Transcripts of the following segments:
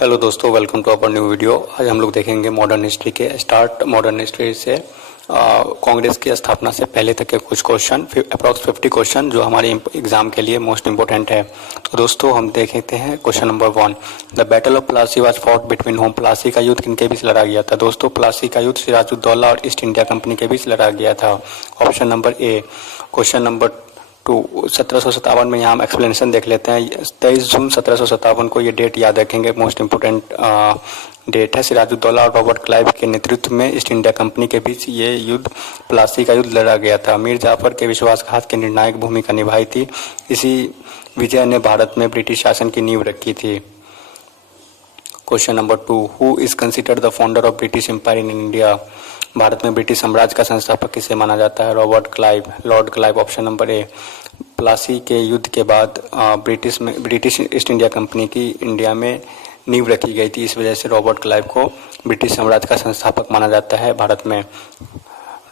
Hello दोस्तों, welcome to our new video. आज हम लोग देखेंगे मॉडर्न हिस्ट्री के स्टार्ट मॉडर्न हिस्ट्री से कांग्रेस की स्थापना से पहले तक के कुछ क्वेश्चन, अप्रॉक्स 50 क्वेश्चन जो हमारे एग्जाम के लिए मोस्ट इंपोर्टेंट है। तो दोस्तों हम देखते हैं question number 1। The battle of Plassey was fought between home. Plassey का युद्ध किनके बीच लड़ा गया था? दोस्तों प्लासी का युद्ध सिराजुद्दौला और ईस्ट इंडिया कंपनी के बीच लड़ा गया था। ऑप्शन नंबर ए। क्वेश्चन नंबर 2, 1757 में यहाँ हम एक्सप्लेनेशन देख लेते हैं। 23 जून 1757 को ये डेट याद रखेंगे, मोस्ट इंपोर्टेंट डेट है। सिराजुद्दौला और रॉबर्ट क्लाइव के नेतृत्व में ईस्ट इंडिया कंपनी के बीच ये युद्ध, प्लासी का युद्ध लड़ा गया था। मीर जाफर के विश्वासघात की निर्णायक भूमिका निभाई थी। इसी विजय ने भारत में ब्रिटिश शासन की नींव रखी थी। Question number 2, who is considered the founder of British empire in India? Bharat में ब्रिटिश साम्राज्य का संस्थापक किसे माना जाता है? Robert Clive, Lord Clive. Option number A. Plassey के युद्ध के बाद ब्रिटिश ईस्ट इंडिया कंपनी की इंडिया में नींव रखी गई थी। इस वजह से रॉबर्ट क्लाइव को ब्रिटिश साम्राज्य का संस्थापक माना जाता है भारत में।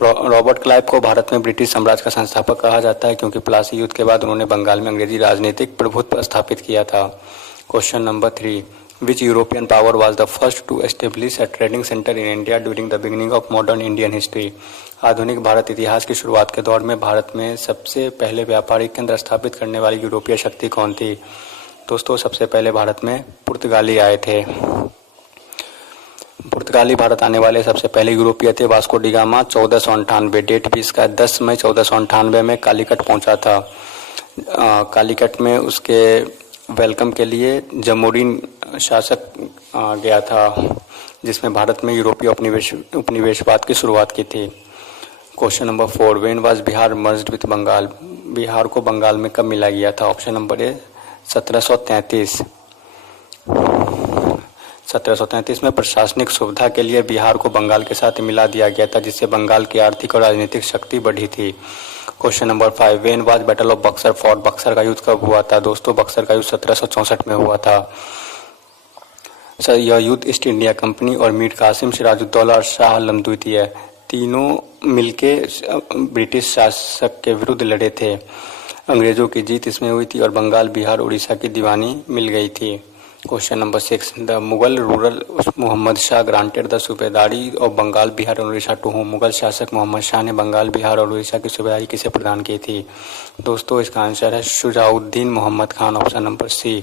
रॉबर्ट क्लाइव को भारत में ब्रिटिश साम्राज्य का संस्थापक कहा जाता है क्योंकि प्लासी युद्ध के बाद उन्होंने बंगाल में अंग्रेजी राजनीतिक प्रभुत्व स्थापित किया था। Question number 3, Which European power was the first to establish a trading center in India during the beginning of modern Indian history? आधुनिक भारत इतिहास की शुरुआत के दौर में भारत में सबसे पहले व्यापारिक केंद्र स्थापित करने वाली यूरोपीय शक्ति कौन थी? दोस्तों सबसे पहले भारत में पुर्तगाली आए थे। पुर्तगाली भारत आने वाले सबसे पहले यूरोपीय थे वास्को डी गामा। 1498 डेट भी इसका 10 मई 1498 में कालीकट पहुंचा था। कालीकट में उसके वेलकम के लिए जमोरिन शासक गया था, जिसमें भारत में यूरोपीय उपनिवेशवाद की शुरुआत की थी। Question number 4, when was Bihar merged with Bengal? Bihar को बंगाल में कब मिला गया था? ऑप्शन नंबर ए 1733। 1733 में प्रशासनिक सुविधा के लिए बिहार को बंगाल के साथ मिला दिया गया था, जिससे बंगाल की आर्थिक और राजनीतिक शक्ति बढ़ी थी। Question number 5, when was battle of Buxar fought? Buxar का युद्ध कब हुआ था? दोस्तों बक्सर का युद्ध 1764 में हुआ था। यह युद्ध ईस्ट इंडिया कंपनी और मीर कासिम, सिराजुद्दौला और शाह आलम द्वितीय तीनों मिलके ब्रिटिश शासक के विरुद्ध लड़े थे। अंग्रेजों की जीत इसमें हुई थी और बंगाल, बिहार, उड़ीसा की दीवानी मिल गई थी। Question number 6, the Mughal ruler Mohammad Shah granted the subedari of Bengal, Bihar और उड़ीसा टू होम? मुगल शासक मोहम्मद शाह ने बंगाल, बिहार और उड़ीसा की सूबेदारी किसे प्रदान की थी? दोस्तों इसका आंसर है Shujauddin Mohammad Khan. Option number C.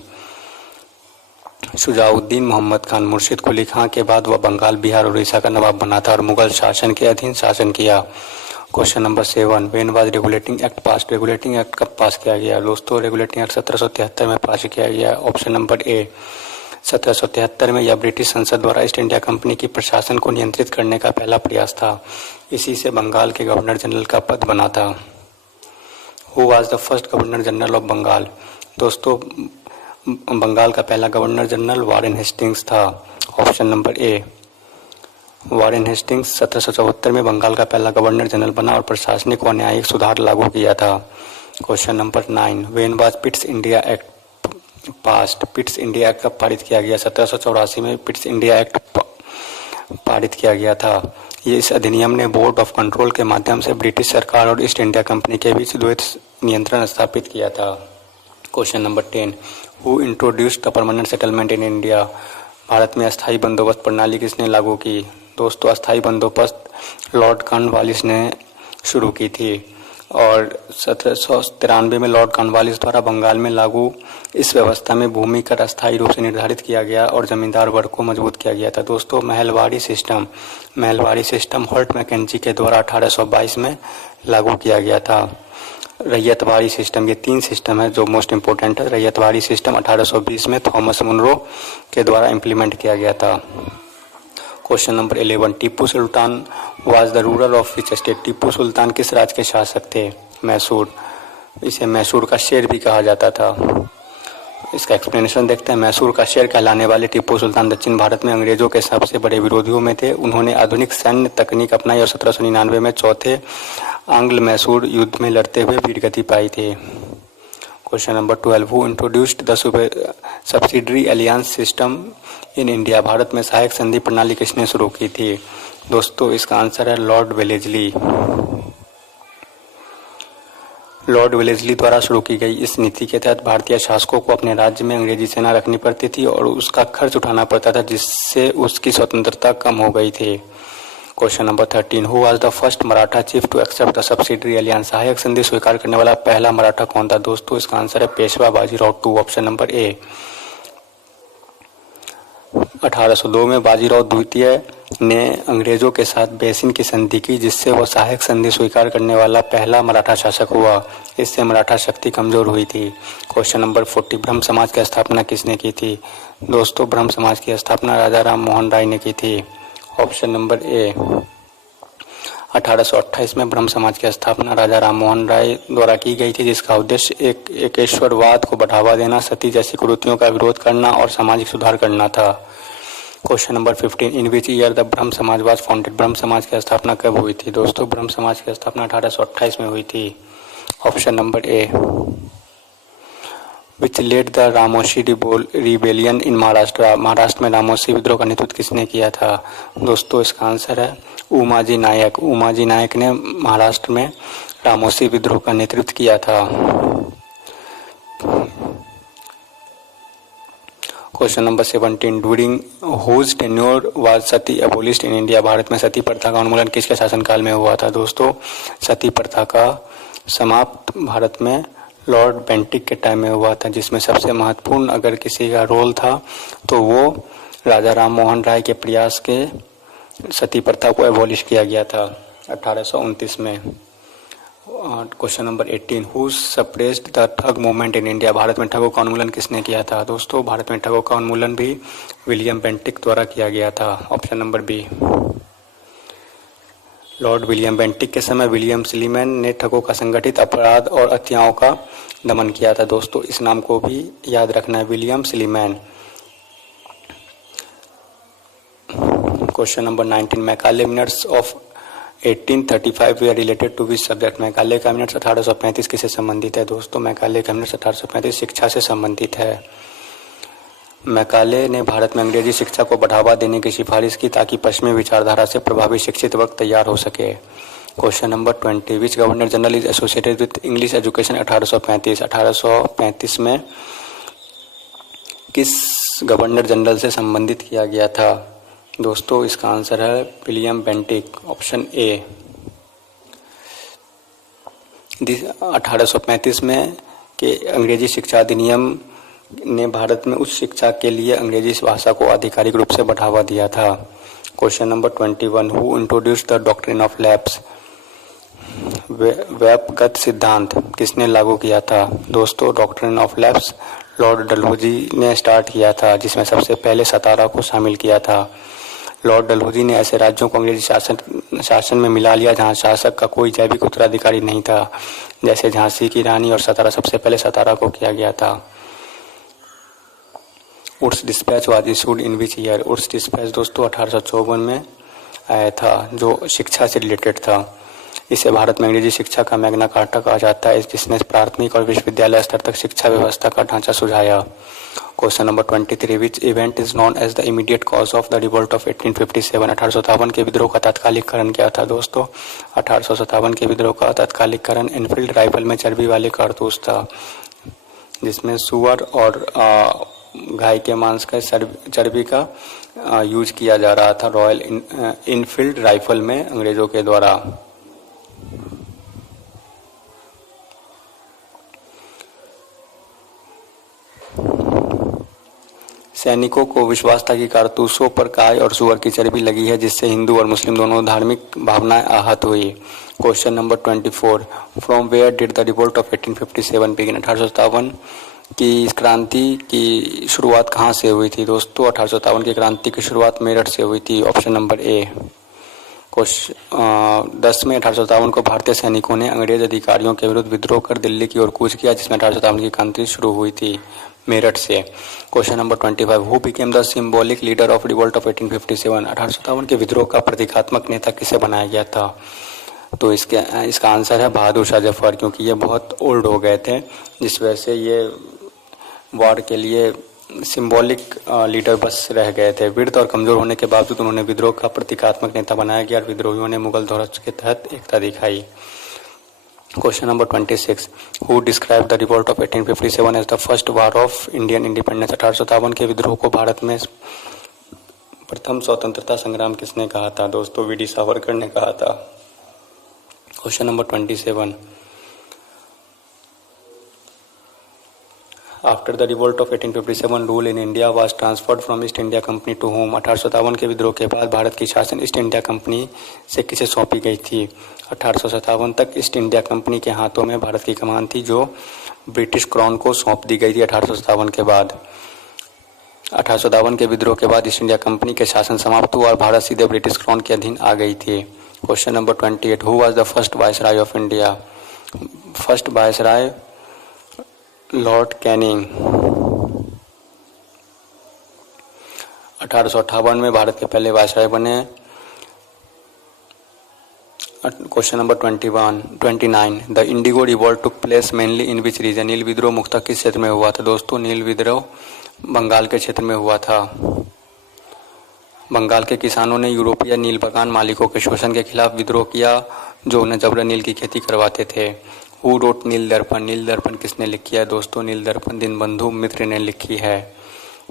Shujauddin Mohammad Khan Murshid Quli खां के बाद वह बंगाल, बिहार और उड़ीसा का नवाब बना था और मुगल शासन के अधीन शासन किया। Question number 7, when was regulating act pass? Regulating act कब पास किया गया? दोस्तों रेगुलेटिंग एक्ट 1773 में पास किया गया। ऑप्शन नंबर ए 1773 में यह ब्रिटिश संसद द्वारा ईस्ट इंडिया कंपनी की प्रशासन को नियंत्रित करने का पहला प्रयास था। इसी से बंगाल के गवर्नर जनरल का पद बना था। Who was the first governor general of Bengal? दोस्तों बंगाल का पहला गवर्नर जनरल वॉरेन हेस्टिंग्स था। Option number A Warren Hastings 1774 में बंगाल का पहला गवर्नर जनरल बना और प्रशासनिक व न्यायिक सुधार लागू किया था। Question number 9, when was Pitt's India act passed? Pitt's India act कब पारित किया गया? 1784 में पिट्स इंडिया एक्ट पारित किया गया था। ये इस अधिनियम ने बोर्ड ऑफ कंट्रोल के माध्यम से ब्रिटिश सरकार और ईस्ट इंडिया कंपनी के बीच द्वैत नियंत्रण स्थापित किया था। Question number 10, who introduced the permanent settlement in India? Bharat में अस्थायी बंदोबस्त प्रणाली किसने लागू की? दोस्तों अस्थायी बंदोबस्त लॉर्ड कॉर्नवालिस ने शुरू की थी और 1793 में लॉर्ड कॉर्नवालिस द्वारा बंगाल में लागू इस व्यवस्था में भूमि कर अस्थायी रूप से निर्धारित किया गया और जमींदार वर्ग को मजबूत किया गया था। दोस्तों महलवाड़ी सिस्टम हॉल्ट मैकेंजी के द्वारा 1822 में लागू किया गया था। रैयतवाड़ी सिस्टम, ये 3 सिस्टम है जो मोस्ट इंपोर्टेंट है। रैयतवाड़ी सिस्टम 1820 में थॉमस मुनरो के द्वारा इम्प्लीमेंट किया गया था। Question number 11, Tipu Sultan was the ruler of which state? Tipu Sultan किस राज्य के शासक थे? मैसूर। इसे मैसूर का शेर भी कहा जाता था। इसका एक्सप्लेनेशन देखते हैं। मैसूर का शेर कहलाने वाले टीपू सुल्तान दक्षिण भारत में अंग्रेजों के सबसे बड़े विरोधियों में थे। उन्होंने आधुनिक सैन्य तकनीक अपनाई और 1799 में चौथे आंग्ल मैसूर युद्ध में लड़ते हुए वीरगति पाई थी। Question number 12, who introduced the subsidiary alliance system in India? Bharat में सहायक संधि प्रणाली किसने शुरू की थी? दोस्तों इसका आंसर है लॉर्ड वेलेस्ली। लॉर्ड वेलेस्ली द्वारा शुरू की गई इस नीति के तहत भारतीय शासकों को अपने राज्य में अंग्रेजी सेना रखनी पड़ती थी और उसका खर्च उठाना पड़ता था, जिससे उसकी स्वतंत्रता कम हो गई थी। Question number 13, who was the first Maratha chief to accept the subsidiary alliance? सहायक संधि स्वीकार करने वाला पहला मराठा कौन था? दोस्तों इसका आंसर है Peshwa Bajirao two, option number A. 1802 में बाजीराव द्वितीय ने अंग्रेजों के साथ बेसिन की संधि की, जिससे वह सहायक संधि स्वीकार करने वाला पहला मराठा शासक हुआ। इससे मराठा शक्ति कमजोर हुई थी। क्वेश्चन नंबर 40, ब्रह्म समाज की स्थापना किसने की थी? दोस्तों ब्रह्म समाज की स्थापना राजा राम मोहन राय ने की थी, ऑप्शन नंबर ए। 1828 में ब्रह्म समाज की स्थापना राजा राम मोहन राय द्वारा की गई थी, जिसका उद्देश्य एकेश्वरवाद को बढ़ावा देना, सती जैसी कुरीतियों का विरोध करना और सामाजिक सुधार करना था। Question number 15, in which year the ब्रह्म समाज वाज फाउंडेड? ब्रह्म समाज की स्थापना कब हुई थी? दोस्तों ब्रह्म समाज की स्थापना 1828 में हुई थी, option number A. Which lead the Ramoshi rebellion in Maharashtra? Maharashtra में रामोशी विद्रोह का नेतृत्व किसने किया था? दोस्तों इसका आंसर है उमाजी नायक। उमाजी नायक ने महाराष्ट्र में रामोशी विद्रोह का नेतृत्व किया था। Question number 17, during whose tenure was sati abolished in India? Bharat में सती प्रथा का उन्मूलन किसके शासनकाल में हुआ था? दोस्तों सती प्रथा का समाप्त भारत में लॉर्ड बेंटिक के टाइम में हुआ था, जिसमें सबसे महत्वपूर्ण अगर किसी का रोल था तो वो राजा राम मोहन राय के प्रयास के सती प्रथा को एबॉलिश किया गया था 1829 में। Question number 18, who suppressed the ठग मूवमेंट इन इंडिया? भारत में ठगों का उन्मूलन किसने किया था? दोस्तों भारत में ठगों का उन्मूलन भी विलियम बेंटिक द्वारा किया गया था, option number B. Lord William Bentinck के समय विलियम स्लीमैन ने ठगों का संगठित अपराध और हत्याओं का दमन किया था। दोस्तों इस नाम को भी याद रखना है, William Sleeman. Question number 19, Macaulay minutes of 1835 वे related to which subject? Macaulay का मिनट्स 1835 किससे संबंधित है? दोस्तों मैकाले का मिनट्स 1835 शिक्षा से संबंधित है। मैकाले ने भारत में अंग्रेजी शिक्षा को बढ़ावा देने की सिफारिश की ताकि पश्चिमी विचारधारा से प्रभावी शिक्षित वर्ग तैयार हो सके। Question number 20, which governor general is associated with English education 1835? 1835 में किस गवर्नर जनरल से संबंधित किया गया था? दोस्तों इसका आंसर है विलियम बेंटिक, ऑप्शन ए। 1835 में के अंग्रेजी शिक्षा अधिनियम ने भारत में उच्च शिक्षा के लिए अंग्रेजी भाषा को आधिकारिक रूप से बढ़ावा दिया था। Question number 21, who introduced the doctrine of lapse? व्यापगत सिद्धांत किसने लागू किया था? दोस्तों doctrine of lapse Lord Dalhousie ने स्टार्ट किया था, जिसमें सबसे पहले सतारा को शामिल किया था। लॉर्ड डलहौजी ने ऐसे राज्यों को अंग्रेजी शासन में मिला लिया जहां शासक का कोई जैविक उत्तराधिकारी नहीं था, जैसे झांसी की रानी और सतारा। सबसे पहले सतारा को किया गया था। Wood's dispatch was issued in which year? Wood's dispatch दोस्तों 1854 में आया था, जो शिक्षा से रिलेटेड था। इसे भारत में अंग्रेजी शिक्षा का मैग्ना कार्टा कहा जाता है, जिसने प्राथमिक और विश्वविद्यालय स्तर तक शिक्षा व्यवस्था का ढांचा सुझाया। Question number 23, which event is known as the immediate cause of the revolt of 1857? 1857 के विद्रोह का तात्कालिक कारण क्या था? दोस्तों 1857 के विद्रोह का तात्कालिक कारण एनफील्ड राइफल में चर्बी वाले कारतूस था, जिसमें सुअर और गाय के मांस का चर्बी का यूज किया जा रहा था रॉयल इनफील्ड राइफल में अंग्रेजों के द्वारा। सैनिकों को विश्वास था कि कारतूसों पर गाय और सुअर की चर्बी लगी है, जिससे हिंदू और मुस्लिम दोनों धार्मिक भावनाएं आहत हुई। Question number 24, from where did the revolt of 1857 begin? 1857 की क्रांति की शुरुआत कहाँ से हुई थी? दोस्तों 1857 की क्रांति की शुरुआत मेरठ से हुई थी, ऑप्शन नंबर ए। 10 में 1857 को भारतीय सैनिकों ने अंग्रेज अधिकारियों के विरुद्ध विद्रोह कर दिल्ली की ओर कूच किया, जिसमें 1857 की क्रांति शुरू हुई थी मेरठ से। Question number 25, who became the symbolic leader of revolt of 1857? 1857 के विद्रोह का प्रतीकात्मक नेता किसे बनाया गया था? तो इसका आंसर है बहादुर शाह जफर, क्योंकि ये बहुत ओल्ड हो गए थे, जिस वजह से ये वॉर के लिए सिंबॉलिक लीडर बस रह गए थे। वृद्ध और कमजोर होने के बावजूद उन्होंने विद्रोह का प्रतीकात्मक नेता बनाया गया और विद्रोहियों ने मुगल ध्वज के तहत एकता दिखाई। Question number 26, who describe the revolt of 1857 as the first war of Indian independence. 1857 के विद्रोह को भारत में प्रथम स्वतंत्रता संग्राम किसने कहा था? दोस्तों वीडी सावरकर ने कहा था। Question number 27, after the revolt of 1857 rule in India was transferred from East India Company to home. 1857 के विद्रोह के बाद भारत की शासन ईस्ट इंडिया कंपनी से किसे सौंपी गई थी? 1857 तक ईस्ट इंडिया कंपनी के हाथों में भारत की कमान थी, जो ब्रिटिश क्राउन को सौंप दी गई थी 1857 के बाद। 1857 के विद्रोह के बाद ईस्ट इंडिया कंपनी के शासन समाप्त हुआ और भारत सीधे ब्रिटिश क्राउन के अधीन आ गई थी। Question number 28, who was the first viceroy of India? First viceroy Lord Canning. 1858 में भारत के पहले वायसराय बने। Question number 29, the indigo revolt took place mainly in which region. नील विद्रोह मुख्यतः किस क्षेत्र में हुआ था? दोस्तों नील विद्रोह बंगाल के क्षेत्र में हुआ था। बंगाल के किसानों ने यूरोपीय नील बगान मालिकों के शोषण के खिलाफ विद्रोह किया, जो उन्हें जबरन नील की खेती करवाते थे। हु रोट नील दर्पण? नील दर्पण किसने लिखी है? दोस्तों नील दर्पण दीनबंधु मित्र ने लिखी है।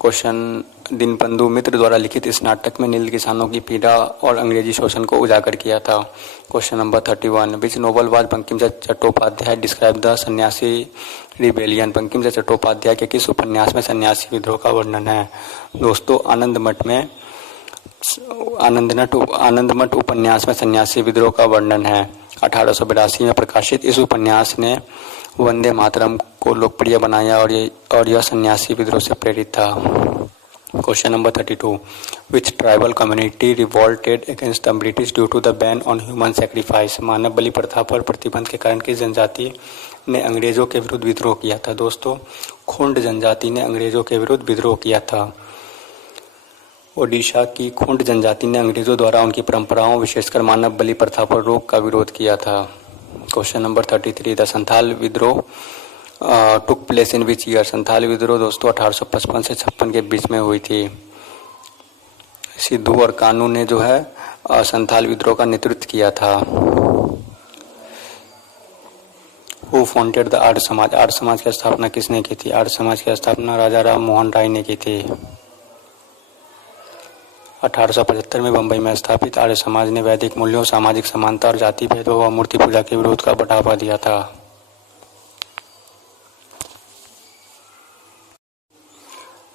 क्वेश्चन, दीनबंधु मित्र द्वारा लिखित इस नाटक में नील किसानों की पीड़ा और अंग्रेजी शोषण को उजागर किया था। Question number 31, which novel was Bankim Chandra Chattopadhyay describe the Sanyasi rebellion. Bankim Chandra Chattopadhyay के किस उपन्यास में सन्यासी विद्रोह का वर्णन है? दोस्तों आनंद मठ उपन्यास में सन्यासी विद्रोह का वर्णन है। 1882 में प्रकाशित इस उपन्यास ने वंदे मातरम को लोकप्रिय बनाया और यह सन्यासी विद्रोह से प्रेरित था। Question number 32, which tribal community revolted against the British due to the ban on human sacrifice. मानव बलि प्रथा पर प्रतिबंध के कारण किस जनजाति ने अंग्रेजों के विरुद्ध विद्रोह किया था? दोस्तों खुंड जनजाति ने अंग्रेजों के विरुद्ध विद्रोह किया था। ओडिशा की खुंड जनजाति ने अंग्रेजों द्वारा उनकी परंपराओं, विशेषकर मानव बलि प्रथा पर रोक का विरोध किया था। क्वेश्चन नंबर 33, द संथाल विद्रोह took place in which year. Santhal विद्रोह दोस्तों 1855 से 56 के बीच में हुई थी। सिद्धू और कानू ने जो है संथाल विद्रोह का नेतृत्व किया था। Who founded the Arya Samaj. Arya Samaj की स्थापना किसने की थी? आर्य समाज की स्थापना राजा राम मोहन राय ने की थी। 1875 में बंबई में स्थापित आर्य समाज ने वैदिक मूल्यों, सामाजिक समानता और जाति भेदभाव व मूर्ति पूजा के विरोध का बढ़ावा दिया था।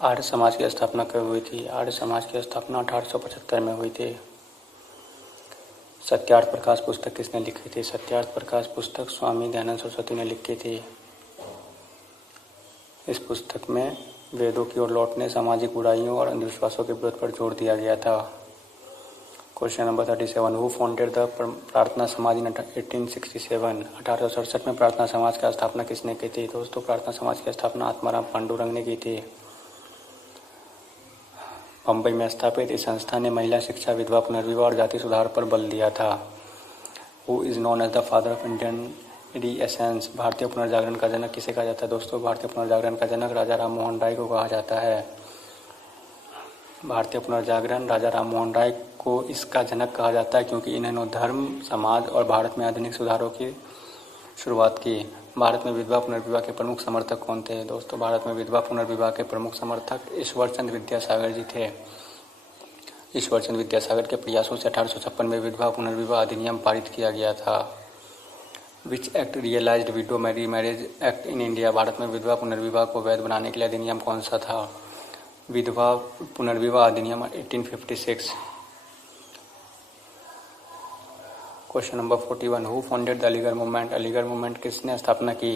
आर्य समाज की स्थापना कब हुई थी? आर्य समाज की स्थापना 1875 में हुई थी। सत्यार्थ प्रकाश पुस्तक किसने लिखी थी? सत्यार्थ प्रकाश पुस्तक स्वामी दयानंद सरस्वती ने लिखी थी। इस पुस्तक में वेदों की ओर लौटने, सामाजिक बुराइयों और अंधविश्वासों के विरोध पर जोर दिया गया था। Question number 37, who founded the प्रार्थना समाज इन 1867। 1867 में प्रार्थना समाज की स्थापना किसने की थी? दोस्तों प्रार्थना समाज की स्थापना आत्माराम पांडुरंग ने की थी। बंबई में स्थापित इस संस्था ने महिला शिक्षा, विधवा पुनर्विवाह और जाति सुधार पर बल दिया था। Who is known as the father of Indian renaissance. भारतीय पुनर्जागरण का जनक किसे कहा जाता है? दोस्तों भारतीय पुनर्जागरण का जनक राजा राम मोहन राय को कहा जाता है। भारतीय पुनर्जागरण राजा राम मोहन राय को इसका जनक कहा जाता है क्योंकि इन्होंने धर्म, समाज और भारत में आधुनिक सुधारों की शुरुआत की। भारत में विधवा पुनर्विवाह के प्रमुख समर्थक कौन थे? दोस्तों भारत में विधवा पुनर्विवाह के प्रमुख समर्थक ईश्वरचंद्र विद्यासागर जी थे। ईश्वरचंद्र विद्यासागर के प्रयासों से 1856 में विधवा पुनर्विवाह अधिनियम पारित किया गया था। Which act realised widow marriage act in India. Bharat में विधवा पुनर्विवाह को वैध बनाने के लिए अधिनियम कौन सा था? विधवा पुनर्विवाह अधिनियम 1856। Question number 41, who founded the Aligarh movement. Aligarh movement किसने स्थापना की?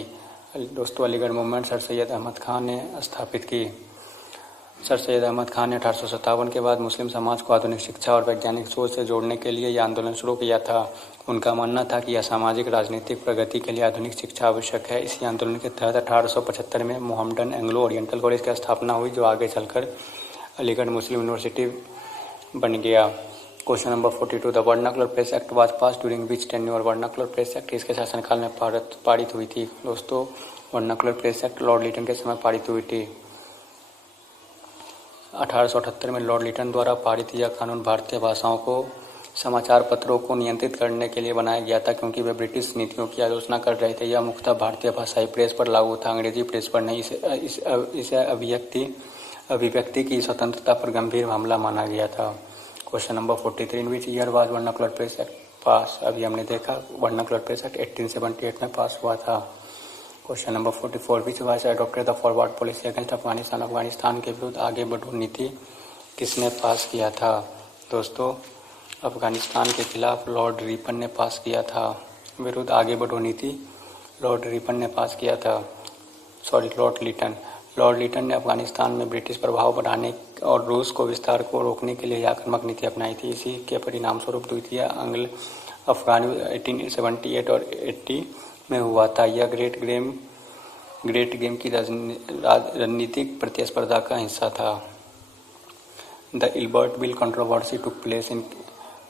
दोस्तों अलीगढ़ मूवमेंट सर सैयद अहमद खान ने स्थापित की। सर सैयद अहमद खान ने 1857 के बाद मुस्लिम समाज को आधुनिक शिक्षा और वैज्ञानिक सोच से जोड़ने के लिए यह आंदोलन शुरू किया था। उनका मानना था कि यह सामाजिक राजनीतिक प्रगति के लिए आधुनिक शिक्षा आवश्यक है। इसी आंदोलन के तहत 1875 में मोहम्मडन एंग्लो ओरिएंटल कॉलेज की स्थापना हुई, जो आगे चलकर अलीगढ़ मुस्लिम यूनिवर्सिटी बन गया। Question number 42, the vernacular press act was pass during which tenure. Vernacular press act किसके शासनकाल में पारित हुई थी? दोस्तों vernacular press act Lord Lytton के समय पारित हुई थी। 1878 में लॉर्ड लिटन द्वारा पारित यह कानून भारतीय भाषाओं को समाचार पत्रों को नियंत्रित करने के लिए बनाया गया था क्योंकि वे ब्रिटिश नीतियों की आलोचना कर रहे थे। यह मुख्यतः भारतीय भाषाई प्रेस पर लागू था, अंग्रेजी प्रेस पर नहीं। इसे अभिव्यक्ति की स्वतंत्रता पर गंभीर हमला माना गया था। Question number 43, in which year was vernacular press act पास? अभी हमने देखा वर्नाकुलर प्रेस एक्ट 1878 में पास हुआ था। Question number 44, which was adopted the forward policy against Afghanistan? Afghanistan के विरुद्ध आगे बढ़ो नीति किसने पास किया था? दोस्तों, अफगानिस्तान के खिलाफ लॉर्ड रिपन ने पास किया था। विरुद्ध आगे बढ़ो नीति लॉर्ड रिपन ने पास किया था। लॉर्ड लिटन। लॉर्ड लिटन ने अफगानिस्तान में ब्रिटिश प्रभाव बढ़ाने और रूस को विस्तार को रोकने के लिए आक्रामक नीति अपनाई थी। इसी के परिणाम स्वरूप द्वितीय अंग्ल अफगान 1878 और 80 में हुआ था। यह ग्रेट गेम की रणनीतिक प्रतिस्पर्धा का हिस्सा था। The Ilbert bill controversy took place in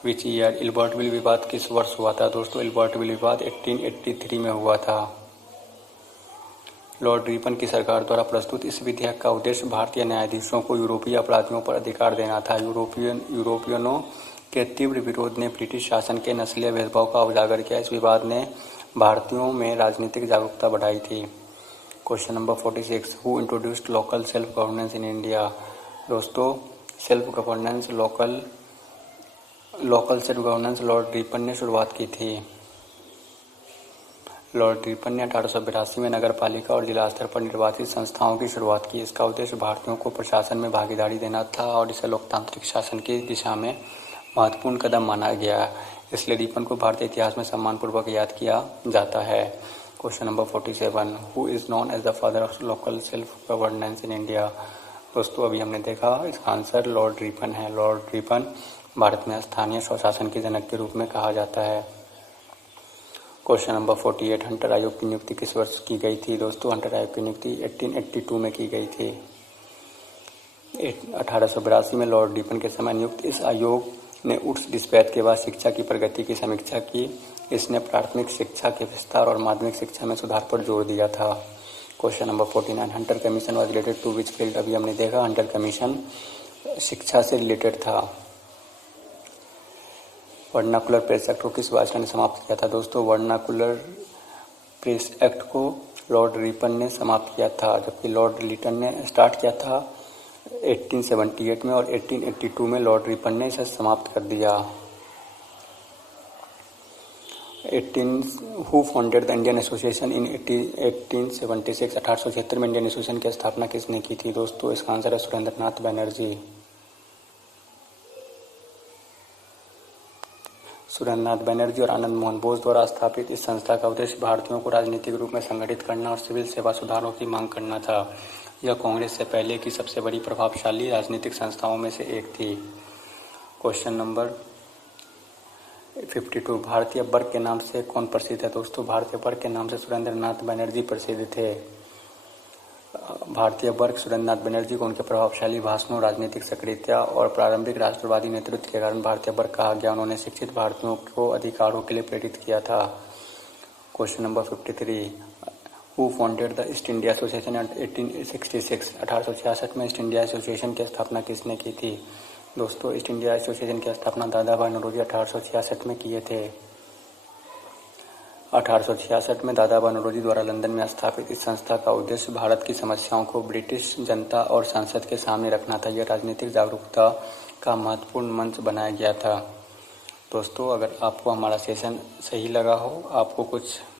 which year? Ilbert bill विवाद किस वर्ष हुआ था? दोस्तों, इल्बर्ट बिल विवाद 1883 में हुआ था। लॉर्ड रिपन की सरकार द्वारा प्रस्तुत इस विधेयक का उद्देश्य भारतीय न्यायाधीशों को यूरोपीय अपराधियों पर अधिकार देना था। यूरोपियनों के तीव्र विरोध ने ब्रिटिश शासन के नस्लीय भेदभाव का उजागर किया। इस विवाद ने भारतीयों में राजनीतिक जागरूकता बढ़ाई थी। Question number 46, who introduced local self governance in India? दोस्तों, local self governance Lord Ripon ने शुरुआत की थी। लॉर्ड रिपन ने 1882 में नगर पालिका और जिला स्तर पर निर्वाचित संस्थाओं की शुरुआत की। इसका उद्देश्य भारतीयों को प्रशासन में भागीदारी देना था और इसे लोकतांत्रिक शासन की दिशा में महत्वपूर्ण कदम माना गया। इसलिए रिपन को भारतीय इतिहास में सम्मानपूर्वक याद किया जाता है। Question number 47, who is known as the father of local self governance in India? दोस्तों, अभी हमने देखा इसका आंसर लॉर्ड रिपन है। लॉर्ड रिपन भारत में स्थानीय स्वशासन के जनक के रूप में कहा जाता है। क्वेश्चन नंबर 48, हंटर आयोग की नियुक्ति किस वर्ष की गई थी? दोस्तों, हंटर आयोग की नियुक्ति 1882 में की गई थी। 1882 में लॉर्ड रिपन के समय नियुक्त इस आयोग ने उड्स डिस्पैच के बाद शिक्षा की प्रगति की समीक्षा की। इसने प्राथमिक शिक्षा के विस्तार और माध्यमिक शिक्षा में सुधार पर जोर दिया था। Question number 49, Hunter commission was related to which field? अभी हमने देखा हंटर कमीशन शिक्षा से रिलेटेड था। वर्नाकुलर प्रेस एक्ट को किस बादशाह ने समाप्त किया था? दोस्तों, वर्नाकुलर प्रेस एक्ट को लॉर्ड रिपन ने समाप्त किया था, जबकि लॉर्ड लिटन ने स्टार्ट किया था 1878 में और 1882 में लॉर्ड रिपन ने इसे समाप्त कर दिया। Who founded the Indian Association in 1876? 1876 में इंडियन एसोसिएशन की स्थापना किसने की थी? दोस्तों, इसका आंसर है सुरेंद्रनाथ बनर्जी। सुरेंद्रनाथ बनर्जी और आनंद मोहन बोस द्वारा स्थापित इस संस्था का उद्देश्य भारतीयों को राजनीतिक रूप में संगठित करना और सिविल सेवा सुधारों की मांग करना था। यह कांग्रेस से पहले की सबसे बड़ी प्रभावशाली राजनीतिक संस्थाओं में से एक थी। क्वेश्चन नंबर 52, भारतीय वर्ग के नाम से कौन प्रसिद्ध है? दोस्तों, भारतीय वर्ग के नाम से सुरेंद्रनाथ बनर्जी प्रसिद्ध थे। भारतीय वर्ग सुरेंद्रनाथ बनर्जी को उनके प्रभावशाली भाषणों, राजनीतिक सक्रियता और प्रारंभिक राष्ट्रवादी नेतृत्व के कारण भारतीय वर्ग कहा गया। उन्होंने शिक्षित भारतीयों को अधिकारों के लिए प्रेरित किया था। Question number 53, who founded the East India association at 1866? 1866 में ईस्ट इंडिया एसोसिएशन की स्थापना किसने की थी? दोस्तों, ईस्ट इंडिया एसोसिएशन की स्थापना दादा भाई नौरोजी 1866 में किए थे। 1866 में दादा भाई नौरोजी द्वारा लंदन में स्थापित इस संस्था का उद्देश्य भारत की समस्याओं को ब्रिटिश जनता और संसद के सामने रखना था। यह राजनीतिक जागरूकता का महत्वपूर्ण मंच बनाया गया था। दोस्तों, अगर आपको हमारा सेशन सही लगा हो, आपको कुछ